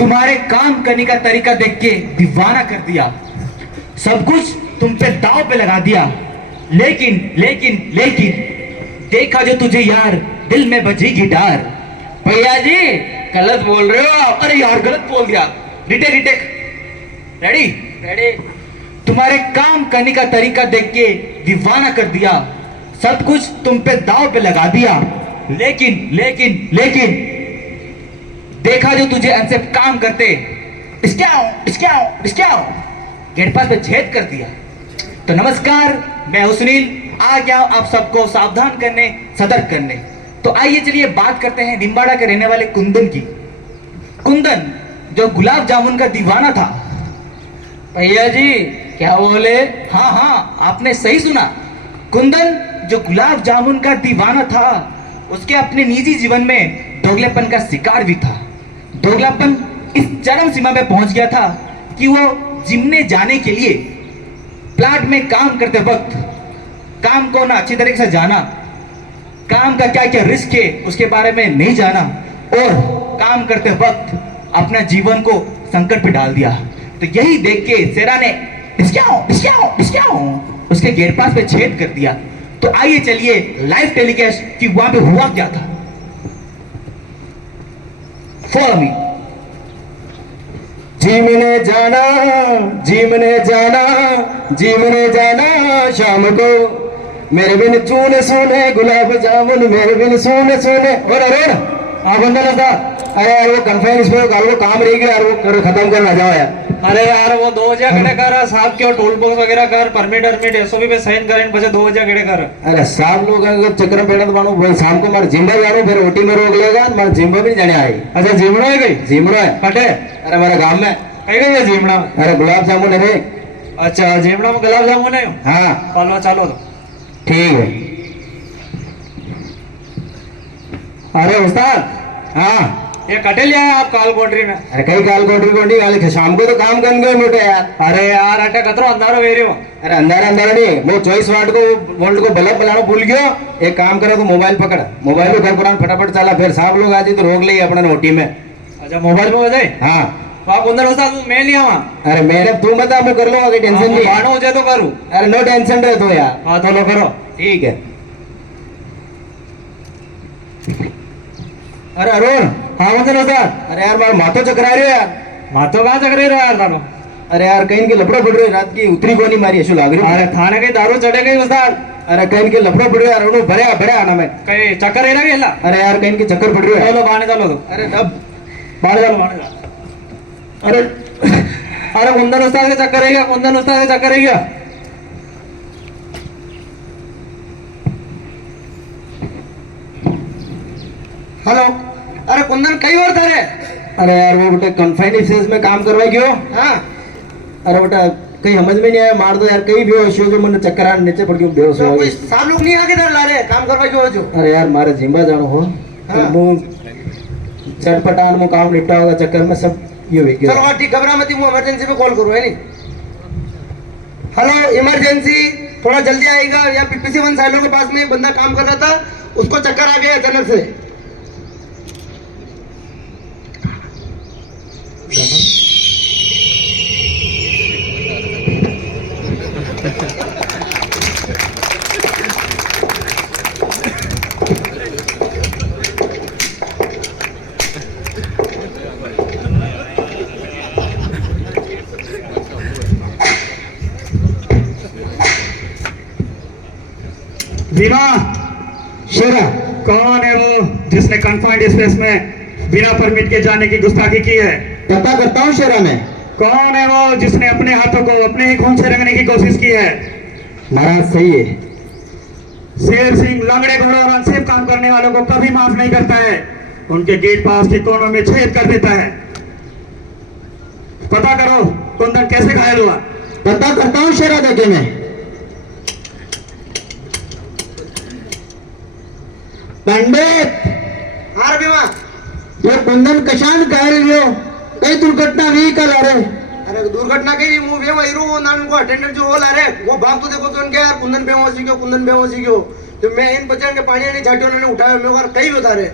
तुम्हारे काम करने का तरीका देख के दीवाना कर दिया, सब कुछ तुम पे दाव पे लगा दिया। लेकिन लेकिन लेकिन देखा जो तुझे यार, दिल में बजी गिटार। भैया जी गलत बोल रहे हो आप। अरे यार गलत बोल दिया, रिटेक रिटेक, रेडी रेडी। तुम्हारे काम करने का तरीका देख के दीवाना कर दिया, सब कुछ तुम पे दाव पे लगा दिया। लेकिन लेकिन लेकिन देखा जो तुझे हमसे काम करते, गेट पास पे छेद कर दिया। तो नमस्कार, मैं हूं सुनील, आ गया हूं आप सबको सावधान करने, सतर्क करने। तो आइए चलिए बात करते हैं निम्बाड़ा के रहने वाले कुंदन की। कुंदन जो गुलाब जामुन का दीवाना था। भैया जी क्या बोले? हाँ हाँ, आपने सही सुना। कुंदन जो गुलाब जामुन का दीवाना था, उसके अपने निजी जीवन में दोगलेपन का शिकार भी था। दोगलापन इस चरम सीमा पे पहुंच गया था कि वो जिमने जाने के लिए प्लांट में काम करते वक्त काम को ना अच्छी तरीके से जाना, काम का क्या क्या रिस्क है उसके बारे में नहीं जाना, और काम करते वक्त अपना जीवन को संकट पे डाल दिया। तो यही देख के सेरा ने उसके गेट पास पे छेद कर दिया। तो आइए चलिए लाइव टेलीकास्ट कि वहां पे हुआ क्या था। Follow me. जिमने जाना, जिमने जाना, जिमने जाना शाम को, मेरे बिन चूने सोने गुलाब जामुन, मेरे बिन सोने सोने। और अरे बंदा ना था, अरे यार वो कन्फाइन पे वो काम रह गया यार, वो खत्म करना जाओ यार। अरे यार वो 2000 गड़े कर साहब के, टोल बॉक्स वगैरह कर, परमिट अर्मिट एसओपी पे साइन करें, बचे 2000 गड़े कर। अरे साहब लोग अगर चक्कर में बैठा तो मानो शाम को मार जिम्बा जानो, फिर ओटी में रोक लेगा, मार जिम्बा भी जाने आई। अच्छा जिमड़ो है गई? जिमड़ो है कटे? अरे हमारे गांव में कहीं गई है जिमड़ा? अरे गुलाब जामुन है रे। अच्छा जिमड़ा में गुलाब जामुन है? हाँ चलो चलो तो। ठीक है। अरे उस्ताद, हाँ ये कटे लिया है आप काल कोटरी में? अरे कई काल कोटरी कोटी वाले शाम को तो काम करने गए मोटे यार। अरे यार अटे कतरो अंधारो वेरी हो। अरे अंधारा अंधारा नहीं, वो 24 वाट को वोल्ट को बल्ब बनाना भूल गयो। एक काम करो तो मोबाइल पकड़, मोबाइल में घर पुरान फटाफट चला, फिर साहब लोग आते तो रोक ले अपना नोटी में। अच्छा मोबाइल में बजाए? हाँ तो आप अंदर होता मैं नहीं आवा। अरे मेरे तू बता, मैं कर लूंगा, कोई टेंशन नहीं। बाणो हो जाए तो करूँ? अरे नो टेंशन रहे तो यार। हाँ चलो करो। ठीक है। अरे अरुण, हाँ मंदिर होता। अरे यार मारा माथो चकरा रहे हो यार। मातो कहाँ चक रही रहा यार तारो? अरे यार कहीं के लफड़ा पड़ रहे हो, रात की उतरी को नहीं मारी ऐसे लाग रही हो। अरे थाने कहीं दारू चढ़े गई उस्ताद? अरे कहीं के लफड़ा पड़ रहे हो यार, अरुण भरे भरे आना मैं। कहीं चक्कर रही रहा है? अरे यार कहीं के चक्कर पड़ रहे हो। चलो बाने चलो तो। अरे अब बाने चलो बाने चलो। अरे अरे कुंदन उस्ताद के चक्कर रहेगा, कुंदन उस्ताद के चक्कर रहेगा। हेलो। अरे कुंदन कई बार था रे? अरे यार वो बेटा कन्फाइंड स्पेस में काम करवाई क्यों? हाँ अरे बेटा कहीं समझ में नहीं आया, मार दो यार, कहीं बेहोश हो जो मन चक्कर आ नीचे पड़ गयो बेहोश हो गई। साहब लोग नहीं आके ला रहे काम करवा क्यों हो जो? अरे यार मारे जिम्बा जानो हो, चटपटान में काम निपटा होगा चक्कर में सब ये हो गया। चलो ठीक, घबरा मत, वो इमरजेंसी पे कॉल करो है नहीं? हेलो इमरजेंसी, थोड़ा जल्दी आएगा। या पीपीसी 1 साइलो के पास में एक बंदा काम कर रहा था, उसको चक्कर आ गया अचानक से। बीमा शेरा कौन है वो जिसने कन्फाइंड स्पेस में बिना परमिट के जाने की गुस्ताखी की है? पता करता हूँ शेरा में। कौन है वो जिसने अपने हाथों को अपने ही खून से रंगने की कोशिश की है? महाराज सही है। शेर सिंह लंगड़े घोड़े और अनसेफ काम करने वालों को कभी माफ नहीं करता है, उनके गेट पास के कोनों में छेद कर देता है। पता करो कुंदन कैसे घायल हुआ। पता करता हूँ शेरा देखे में। पंडित हाँ बीमा। ये कुंदन कशान घायल हुए, कई दुर्घटना हुई कल। अरे अरे दुर्घटना कहीं नहीं, मुंह बेवा हीरो नान को अटेंडेंट जो होल आ रे वो भाग तो देखो तो उनके यार कुंदन बेहोशी क्यों, कुंदन बेहोशी क्यों। तो मैं इन बच्चों के पानी नहीं छाटी उन्होंने उठाया, मैं और कहीं भी उतारे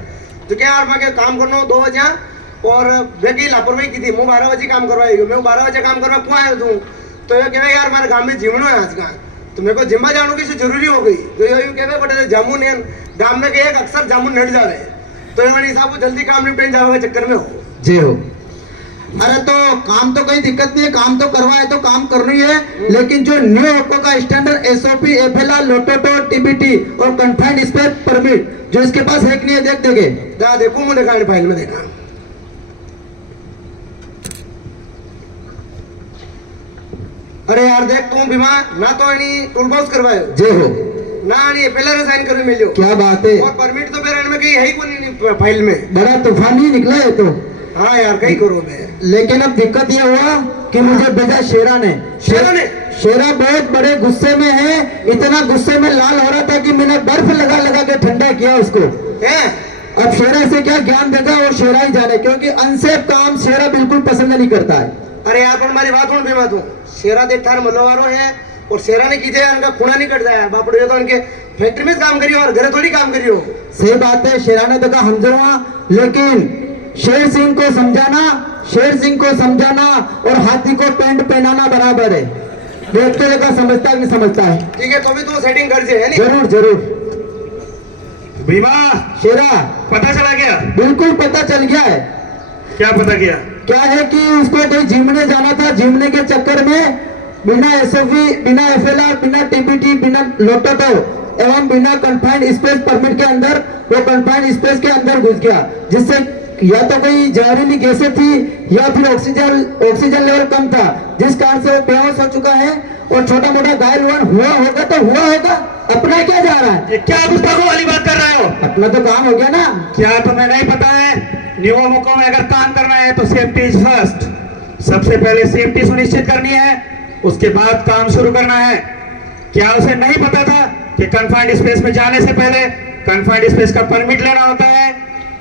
तो क्या यार मैं काम करना 2 बजे और वे की लापरवाही की थी। मैं 12 बजे काम करवाई, मैं 12 बजे काम करवा क्यों आया तू? तो ये कहे यार हमारे गांव में जिमनो है आज का, तो मेरे को जिम्मा जानो की जरूरी हो गई। तो ये कहे बटे जामुन है गांव में के एक अक्सर जामुन नट जावे, तो ये हमारे हिसाब से जल्दी काम निपट जावे के चक्कर में हो। जी हो। अरे तो काम तो कोई दिक्कत नहीं है, काम तो करवाए तो काम करनी है, लेकिन जो न्यू ओको का स्टैंडर्ड एसओपी एफएलआर लोटोटो टीबीटी और कन्फाइंड स्पेस परमिट जो इसके पास है कि नहीं है, देख देंगे। देखो मैं देखा फाइल में देखा। अरे यार देख तू बीमा ना तो टूल बॉक्स करवाए जी हो। ना पहले साइन कर मिलो। क्या बात है। और परमिट तो मेरे में कहीं है ही कोई फाइल में। बड़ा तूफानी निकला है तो। हाँ यार कहीं करो मैं। लेकिन अब दिक्कत यह हुआ कि मुझे भेजा शेरा ने। शेरा बहुत बड़े गुस्से में है, इतना गुस्से में लाल हो रहा था कि मैंने बर्फ लगा लगा के ठंडा किया उसको। अब शेरा से क्या ज्ञान देगा वो शेरा ही जाने, क्योंकि अनसेफ काम शेरा बिल्कुल पसंद नहीं करता है। अरे यार पर हमारी बात सुन बीमा तू, शेरा देख थार मल्लवारो है और शेरा ने कीजिए उनका खूना नहीं कट जाए बापड़े, तो उनके फैक्ट्री में काम करियो और घर थोड़ी काम करियो। सही बात है, शेरा ने तो कहा हमजरवा, लेकिन शेर सिंह को समझाना, शेर सिंह को समझाना और हाथी को पैंट पहनाना बराबर है। देखते देखा समझता है नहीं समझता है। ठीक है तो भी तू सेटिंग कर जे है नहीं? जरूर जरूर। भीमा शेरा पता चला गया? बिल्कुल पता चल गया है। क्या पता किया? क्या है कि उसको कहीं जिमने जाना था, जिमने के चक्कर में बिना एसओपी, बिना एफएलआर, बिना टीपीटी, बिना लोटोटो एवं बिना कन्फाइंड स्पेस परमिट के अंदर वो कन्फाइंड स्पेस के अंदर घुस गया, जिससे या तो कोई जहरीली गैसें थी या फिर ऑक्सीजन लेवल कम था, जिस कारण से वो बेहोश हो चुका है और छोटा मोटा घायल हुआ होगा तो हुआ होगा। अपना क्या जा रहा है? ये क्या गुस्ताखों वाली बात कर रहे हो? अपना तो काम हो गया ना। क्या तुम्हें नहीं पता है नियमों में अगर काम करना है तो सेफ्टी इज फर्स्ट। सबसे पहले सेफ्टी सुनिश्चित करनी है, उसके बाद काम शुरू करना है। क्या उसे नहीं पता था कि कन्फाइंड स्पेस में जाने से पहले कन्फाइंड स्पेस का परमिट लेना होता है,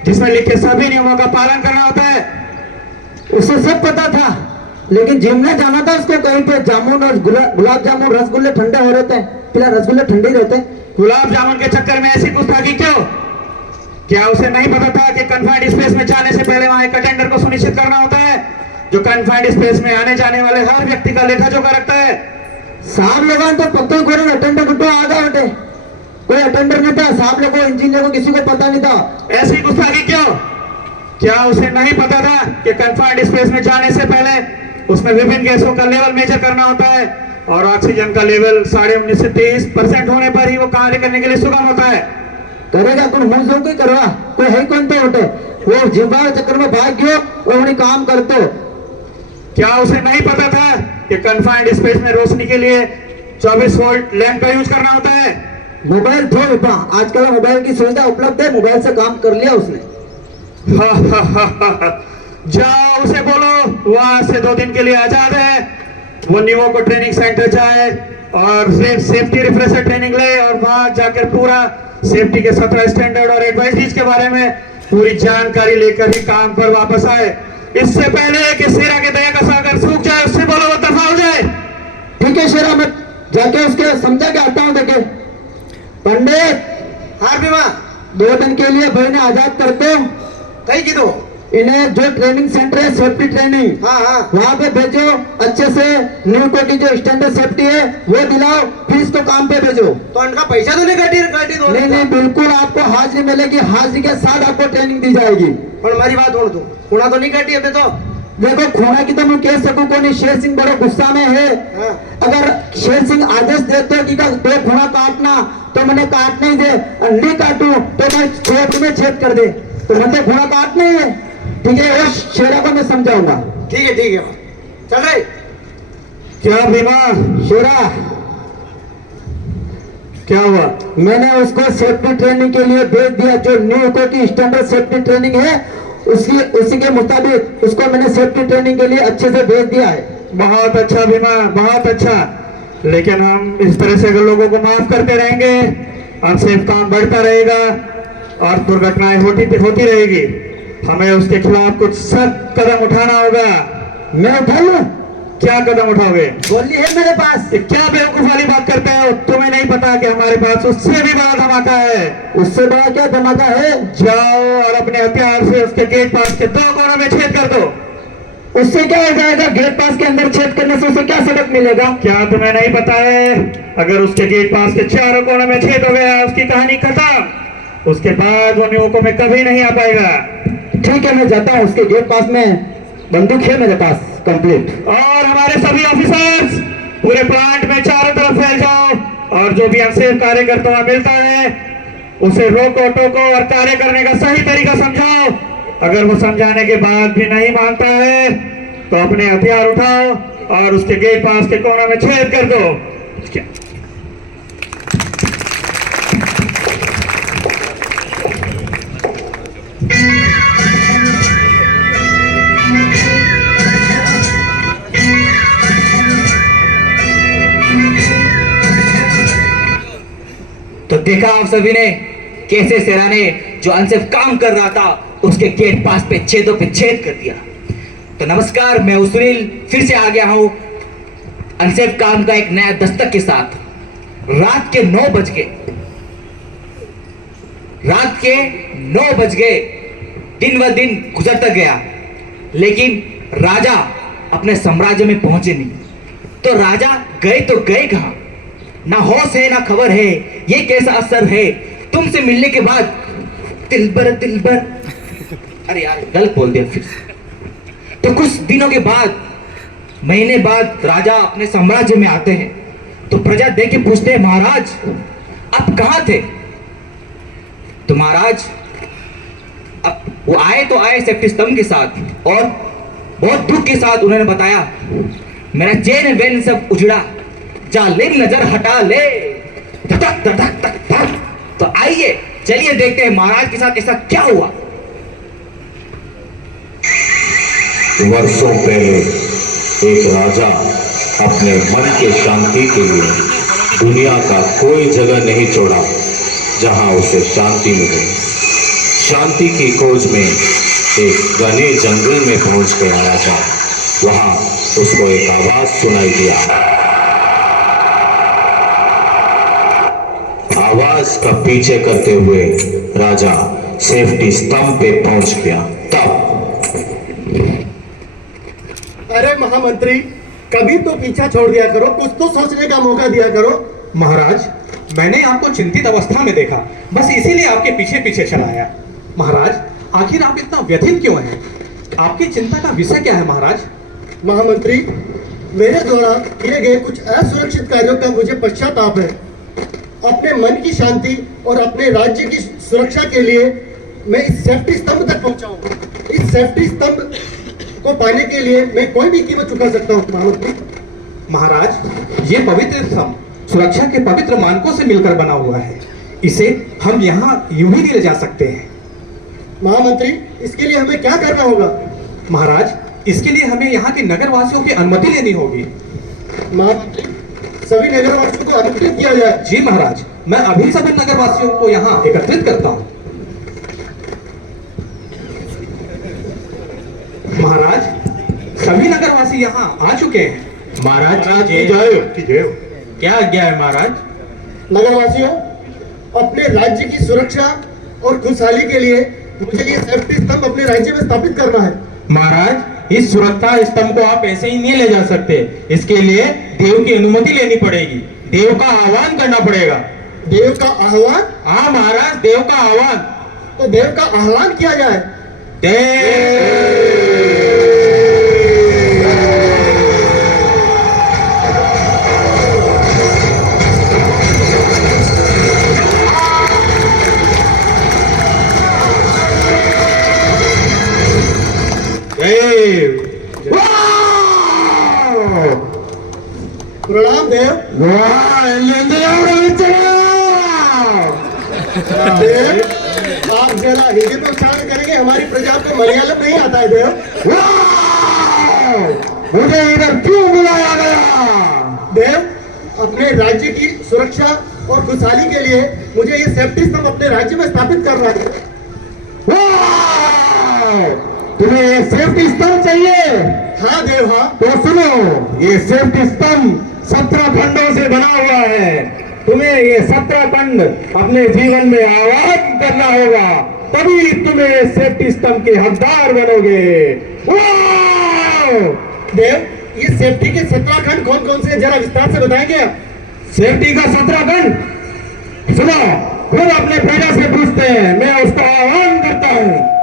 जिसमें लिखे सभी नियमों का पालन करना होता है? उसे सब पता था, लेकिन जिम में जाना था उसको, कहीं पे जामुन और गुलाब जामुन रसगुल्ले ठंडे हो रहते हैं, फिलहाल रसगुल्ले ठंडे ही रहते हैं। गुलाब जामुन के चक्कर में ऐसी गुस्ताखी क्यों? क्या उसे नहीं पता था कि कन्फाइंड स्पेस में जाने से पहले वहां एक अटेंडर को सुनिश्चित करना होता है, जो कन्फाइंड स्पेस में आने जाने वाले हर व्यक्ति का लेखा जोखा रखता है? साहब लोगों तो पत्तों को अटेंडर गुट्टो आ गए बेटे, कोई अटेंडर नहीं था, साहब लोगों इंजीनियर को किसी को पता नहीं था। ऐसी गुस्ताखी क्यों? क्या उसे नहीं पता था कि कन्फाइंड स्पेस में जाने से पहले उसमें विभिन्न गैसों का लेवल मेजर करना होता है और ऑक्सीजन का लेवल 19.5 से 23% होने पर ही वो कार्य करने के लिए सुगम होता है? करेगा कौन? मुंह कोई करवा कोई है कौन तो उठे, वो जिम्बार चक्कर में भाग गयो और उन्हें काम करते। क्या उसे नहीं पता था कि कन्फाइंड स्पेस में रोशनी के लिए 24 वोल्ट लैंप का यूज करना होता है? मोबाइल थोड़ा आजकल मोबाइल की सुविधा उपलब्ध है, मोबाइल से काम कर लिया उसने। जाओ उसे बोलो वो आज से 2 दिन के लिए आजाद है, वो निवो को ट्रेनिंग सेंटर जाए और सेफ्टी रिफ्रेशर ट्रेनिंग ले और वहां जाकर पूरा सेफ्टी के 17 स्टैंडर्ड और एडवाइजरीज के बारे में पूरी जानकारी लेकर ही काम पर वापस आए। इससे पहले कि शेरा के दया का सागर सूख जाए, उससे बोलो वो दफा हो जाए। ठीक है शेरा, मैं जाके उसके समझा के आता हूँ। देखे पंडित, हाँ बीमा 2 दिन के लिए भाई ने आजाद करते हो, कहीं की दो इन्हें जो ट्रेनिंग सेंटर है सेफ्टी ट्रेनिंग, हाँ वहां पे भेजो, अच्छे से न्यूटो की जो स्टैंडर्ड सेफ्टी है वो दिलाओ, फिर इसको काम पे भेजो। तो उनका पैसा तो नहीं काटी दो? नहीं नहीं, बिल्कुल आपको हाजिरी मिलेगी, हाजिरी के साथ आपको ट्रेनिंग दी जाएगी। और हमारी बात हो, तो खूना तो नहीं काटी अभी तो? देखो खूना की तो मैं कह सकूं कौन, शेर सिंह बड़े गुस्सा में है। अगर शेर सिंह आदेश देते कि 2 खूना काटना तो मैंने काट नहीं दे, नहीं काटू तो मैं छोट में छेद कर दे, तो मैंने खूना काट नहीं है। ठीक है, वो शेरा को मैं समझाऊंगा। ठीक है चल रहे। क्या बीमा? शेरा क्या हुआ? मैंने उसको सेफ्टी ट्रेनिंग के लिए भेज दिया, जो न्यूको की स्टैंडर्ड सेफ्टी ट्रेनिंग है उसी के मुताबिक उसको मैंने सेफ्टी ट्रेनिंग के लिए अच्छे से भेज दिया है। बहुत अच्छा बीमा, बहुत अच्छा। लेकिन हम इस तरह से अगर लोगों को माफ करते रहेंगे, अनसेफ काम बढ़ता रहेगा और दुर्घटनाएं होती रहेगी। हमें उसके खिलाफ कुछ सख्त कदम उठाना होगा। मैं उठा लूं? क्या कदम उठाओगे? गोली है मेरे पास। ये क्या बेवकूफ वाली बात करते हो? तुम्हें नहीं पता कि हमारे पास उससे भी बड़ा धमाका है। उससे बड़ा क्या धमाका है? जाओ और अपने हथियार से उसके गेट पास के 2 कोनों में छेद कर दो। उससे क्या हो जाएगा? गेट पास के अंदर छेद करने से उसे क्या सबक मिलेगा? क्या तुम्हें नहीं पता है? अगर उसके गेट पास के 4 कोनों में छेद हो गया, उसकी कहानी खत्म। उसके बाद वो न्यूयॉर्क में कभी नहीं आ पाएगा। ठीक है, मैं जाता हूँ। उसके गेट पास में बंदूक है मेरे पास कंप्लीट। और हमारे सभी ऑफिसर्स पूरे प्लांट में चारों तरफ फैल जाओ और जो भी अनसेफ कार्य करता हुआ मिलता है उसे रोको टोको और कार्य करने का सही तरीका समझाओ। अगर वो समझाने के बाद भी नहीं मानता है तो अपने हथियार उठाओ और उसके गेट पास के कोने में छेद कर दो। क्या? तो देखा आप सभी ने कैसे सेना ने जो अनसेफ काम कर रहा था उसके गेट पास पे छेदों पे छेद कर दिया। तो नमस्कार, मैं सुनील फिर से आ गया हूं अनसेफ काम का एक नया दस्तक के साथ। रात के 9 बज गए, दिन व दिन गुजरता गया, लेकिन राजा अपने साम्राज्य में पहुंचे नहीं। तो राजा गए तो गए कहां? ना होश है ना खबर है, ये कैसा असर है तुमसे मिलने के बाद। दिलबर दिलबर, अरे यार गलत बोल दिया फिर से। तो कुछ दिनों के बाद, महीने बाद राजा अपने साम्राज्य में आते हैं। तो प्रजा देख के पूछते हैं, महाराज आप कहां थे? तो महाराज अब वो आए तो आए सेफ्टी स्तंभ के साथ, और बहुत दुख के साथ उन्होंने बताया मेरा चैन वैन सब उजड़ा, जालिम नजर हटा ले। धक धक धक धक धक। तो आइए चलिए देखते हैं महाराज के साथ ऐसा क्या हुआ। वर्षों पहले एक राजा अपने मन के शांति के लिए दुनिया का कोई जगह नहीं छोड़ा जहां उसे शांति मिले। शांति की खोज में एक घने जंगल में पहुंच गया राजा। वहां उसको एक आवाज सुनाई दिया। आवाज का पीछे करते हुए राजा सेफ्टी स्तंभ पे पहुंच गया। तब अरे महामंत्री, कभी तो पीछा छोड़ दिया करो, कुछ तो सोचने का मौका दिया करो। महाराज, मैंने आपको चिंतित अवस्था में देखा, बस इसीलिए आपके पीछे पीछे चला आया। महाराज, आखिर आप इतना व्यथित क्यों हैं? आपकी चिंता का विषय क्या है महाराज? महामंत्री, मेरे द्वारा किए गए कुछ असुरक्षित कार्यों का मुझे पश्चाताप है। अपने मन की शांति और अपने राज्य की सुरक्षा के लिए मैं इस सेफ्टी स्तंभ तक पहुंचा हूं। इस सेफ्टी स्तंभ को पाने के लिए मैं कोई भी कीमत चुका सकता हूं महामंत्री। महाराज, ये पवित्र स्तंभ सुरक्षा के पवित्र मानकों से मिलकर बना हुआ है। इसे हम यहाँ यूं ही नहीं ले जा सकते हैं। महामंत्री, इसके लिए हमें क्या करना होगा? महाराज, इसके लिए हमें यहाँ के नगर वासियों की अनुमति लेनी होगी। महामंत्री, सभी नगरवासियों को आमंत्रित किया जाए। जी महाराज, मैं अभी सभी नगर वासियों को यहाँ एकत्रित करता हूँ। महाराज, सभी नगरवासी यहाँ आ चुके हैं। महाराज क्या आज्ञा है महाराज? नगरवासियों, अपने राज्य की सुरक्षा और खुशहाली के लिए मुझे ये सेफ्टी स्तंभ अपने राज्य में स्थापित करना है। महाराज, इस सुरक्षा स्तंभ को आप ऐसे ही नहीं ले जा सकते। इसके लिए देव की अनुमति लेनी पड़ेगी, देव का आह्वान करना पड़ेगा। देव का आह्वान? हाँ महाराज, देव का आह्वान। तो देव का आह्वान किया जाए। प्रणाम देव। देव, आप जरा हिंदी में उच्चारण करेंगे, हमारी प्रजा को मलयालम नहीं आता है देव। मुझे इधर क्यों बुलाया गया? देव, अपने राज्य की सुरक्षा और खुशहाली के लिए मुझे ये सेफ्टी स्तंभ अपने राज्य में स्थापित करना है। तुम्हें ये सेफ्टी स्तंभ चाहिए? हाँ देव हाँ। तो सुनो, ये सेफ्टी स्तंभ 17 खंडों से बना हुआ है। तुम्हें ये 17 खंड अपने जीवन में आवाज करना होगा, तभी तुम्हें ये सेफ्टी स्तंभ के हकदार बनोगे। वाह! देव ये सेफ्टी के 17 खंड कौन कौन से हैं? जरा विस्तार से बताएंगे आप? सेफ्टी का 17 खंड सुनो, खुद अपने प्रजा से पूछते हैं, मैं उसका आह्वान करता हूँ।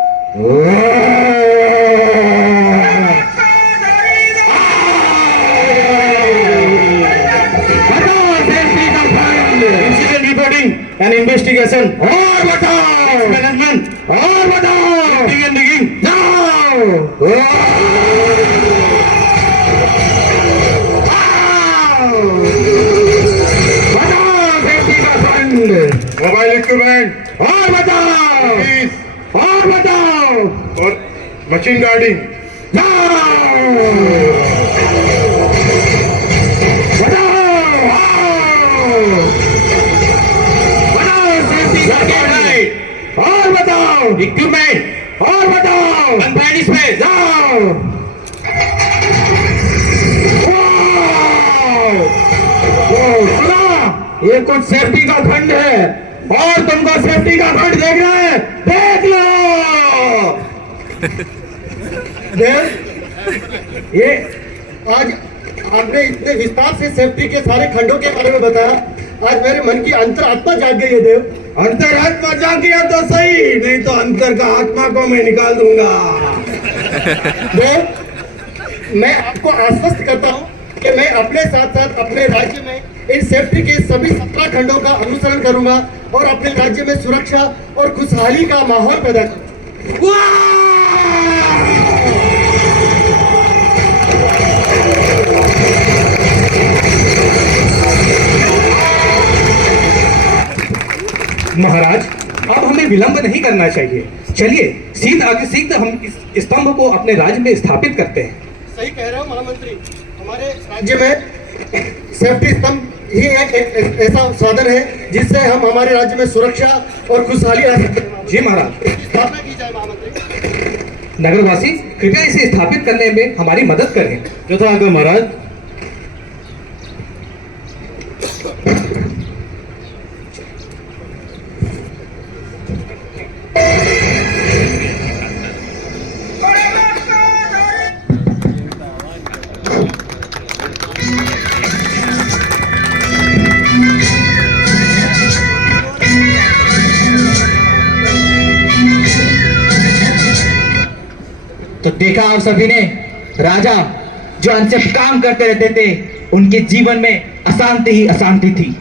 Incident reporting and investigation. और बताओ मैनेजमेंट। और बताओ डिगिंग जाओ। Mobile equipment. और बताओ और बताओ और मशीन गार्डिंग जाओ। बताओ बताओ सेफ्टी सर्टिफिकेट। और बताओ इक्विपमेंट। और बताओ कन्फाइंड स्पेस जाओ। सुना, ये कुछ सेफ्टी का खंड है और तुमको सेफ्टी का खंड देखना है, देख लो। देव ये आज आपने इतने विस्तार से सेफ्टी के सारे खंडों के बारे में बताया, आज मेरे मन की अंतरात्मा जाग गई है देव। अंतरात्मा जाग गया तो सही, नहीं तो अंतर का आत्मा को मैं निकाल दूंगा। देव मैं आपको आश्वस्त करता हूँ कि मैं अपने साथ साथ अपने राज्य में इन सेफ्टी के सभी 17 खंडों का अनुसरण करूंगा और अपने राज्य में सुरक्षा और खुशहाली का माहौल पैदा करूंगा। महाराज, अब हमें विलंब नहीं करना चाहिए। चलिए सीधा हम इस स्तंभ को अपने राज्य में स्थापित करते हैं। सही कह रहे हो महामंत्री, हमारे राज्य में सेफ्टी स्तंभ ही एक ऐसा साधन है जिससे हम हमारे राज्य में सुरक्षा और खुशहाली ला सकते हैं। जी महाराज। स्थापना की जाए महामंत्री। नगरवासी कृपया इसे स्थापित करने में हमारी मदद करें। यथा आज्ञा महाराज। तो देखा आप सभी ने, राजा जो अनशन काम करते रहते थे, उनके जीवन में अशांति ही अशांति थी।